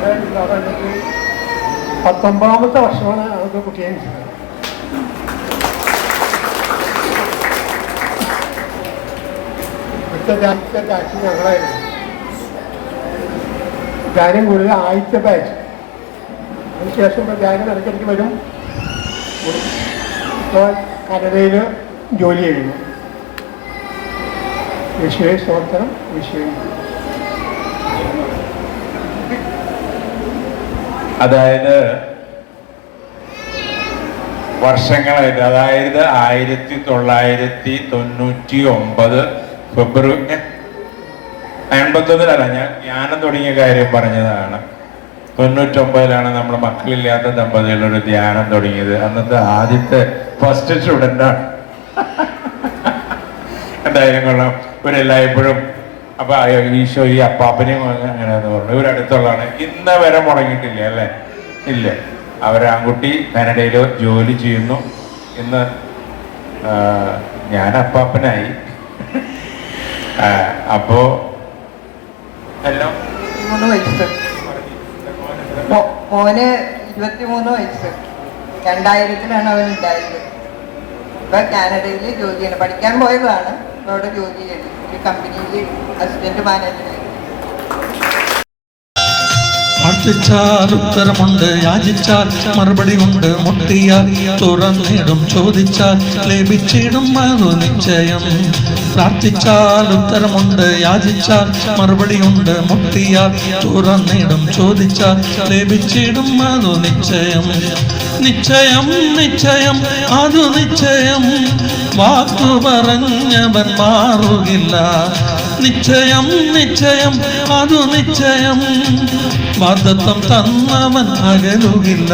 വളരെ ഇതായിട്ട് പത്തൊമ്പതാമത്തെ വർഷമാണ് അതൊക്കെ കുട്ടിയെ ഇവിടുത്തെ രാജ്യത്തെ ടാക്സി ഞങ്ങളായിരുന്നു. ജാനും കൂടുതൽ ആദ്യത്തെ ബാച്ച് അതിനുശേഷം ജാനും ഇടയ്ക്കിടയ്ക്ക് വരും. ഇപ്പോൾ കനഡയിൽ ജോലി ചെയ്യുന്നു. വിഷയ സ്തോത്രം വിഷയം അതായത് വർഷങ്ങളായിട്ട് അതായത് ആയിരത്തി തൊള്ളായിരത്തി തൊണ്ണൂറ്റി ഒമ്പത് ഫെബ്രുവരി എൺപത്തൊന്നിലല്ല ഞാൻ ജ്ഞാനം തുടങ്ങിയ കാര്യം പറഞ്ഞതാണ്. തൊണ്ണൂറ്റൊമ്പതിലാണ് നമ്മൾ മക്കളില്ലാത്ത ദമ്പതികളുടെ ഒരു ധ്യാനം തുടങ്ങിയത്. അന്നത്തെ ആദ്യത്തെ ഫസ്റ്റ് സ്റ്റുഡന്റാണ് എന്തായാലും കൊള്ളാം. ഇവരെല്ലായ്പ്പോഴും അപ്പൊ ഈശോ ഈ അപ്പാപ്പനെയും അങ്ങനെയെന്ന് പറഞ്ഞു. ഇവരടുത്തുള്ളതാണ് ഇന്ന് വരെ മുടങ്ങിയിട്ടില്ല അല്ലേ? ഇല്ല. അവരാൺകുട്ടി കാനഡയിൽ ജോലി ചെയ്യുന്നു. ഇന്ന് ഞാൻ അപ്പാപ്പനായി. അപ്പോ എല്ലാം മോന് ഇരുപത്തിമൂന്ന് വയസ്സ്. രണ്ടായിരത്തിലാണ് അവൻ ഉണ്ടായത്. ഇപ്പൊ കാനഡയിൽ ജോലിയാണ്. പഠിക്കാൻ പോയതാണ് അവിടെ ജോലി ചെയ്യുന്നത് ഒരു കമ്പനിയിൽ അസിസ്റ്റന്റ് മാനേജറായി പ്രാർത്ഥിച്ചാൽ ഉത്തരമുണ്ട് യാചിച്ചാൽ മറുപടി ഉണ്ട്. മുട്ടിയാൽ തുറന്നിടും ചോദിച്ചാൽ ലഭിച്ചിടും അത് നിശ്ചയം. പ്രാർത്ഥിച്ചാൽ ഉത്തരമുണ്ട് യാചിച്ചാൽ മറുപടി ഉണ്ട്. മുട്ടിയാൽ തുറന്നിടും ചോദിച്ചാൽ ലഭിച്ചിടും അത് നിശ്ചയം. നിശ്ചയം നിശ്ചയം അതു നിശ്ചയം. വാക്കു പറഞ്ഞവൻ മാറുകില്ല. നിശ്ചയം നിശ്ചയം അതു നിശ്ചയം. വാദത്വം തന്നവൻ അകലുകില്ല.